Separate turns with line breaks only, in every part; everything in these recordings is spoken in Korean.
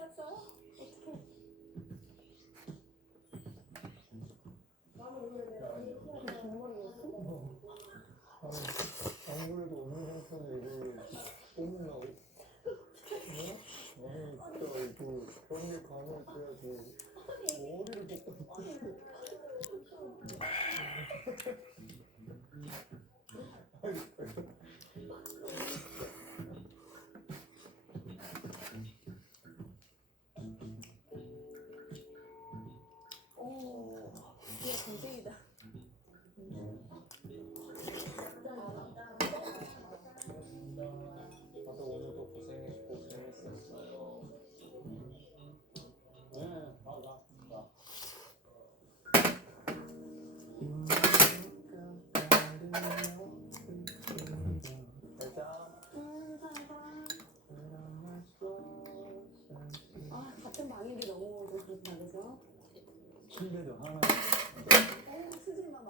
That's all. 동생이다.
다들
오늘도 고생했고 고생했었어요. 네, 나, 나, 나. 아 같은 방이기 너무
좋다
그죠?
침대도
하나.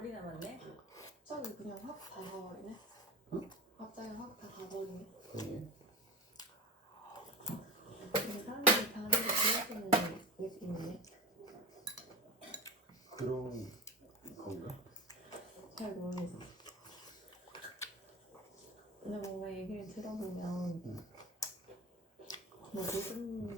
불이 남았네.
갑자기 그냥 확 다 가버리네. 응? 갑자기 확 다 가버리네.
그게?
사람들이 다리를 보여주는 느낌이네.
그런 건가?
잘 모르겠어. 근데 뭔가 얘기를 들어보면
응.
뭐 모든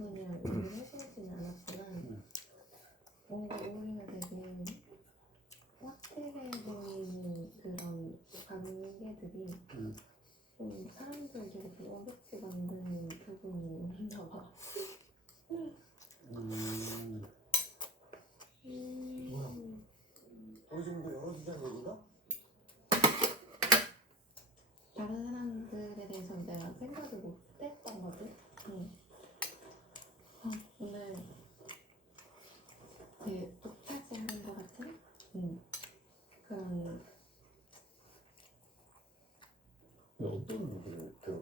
음. 어떤 노래를
들어?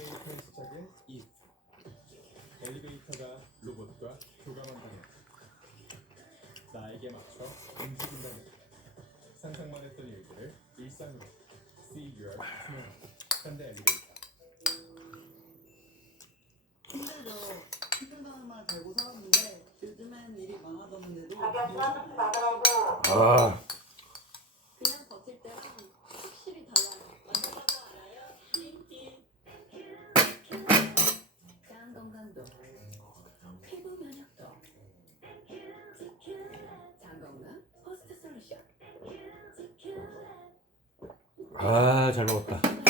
거기에 맞춰 움직인다는 상상만 했던 일들을 일상으로 See your tomorrow 현대 엘리베이터
힘들죠. 힘든 사람만 달고 살았는데 요즘엔 일이 많아졌는데도
자기 한 잔씩 받으라고. 아
아, 잘 먹었다.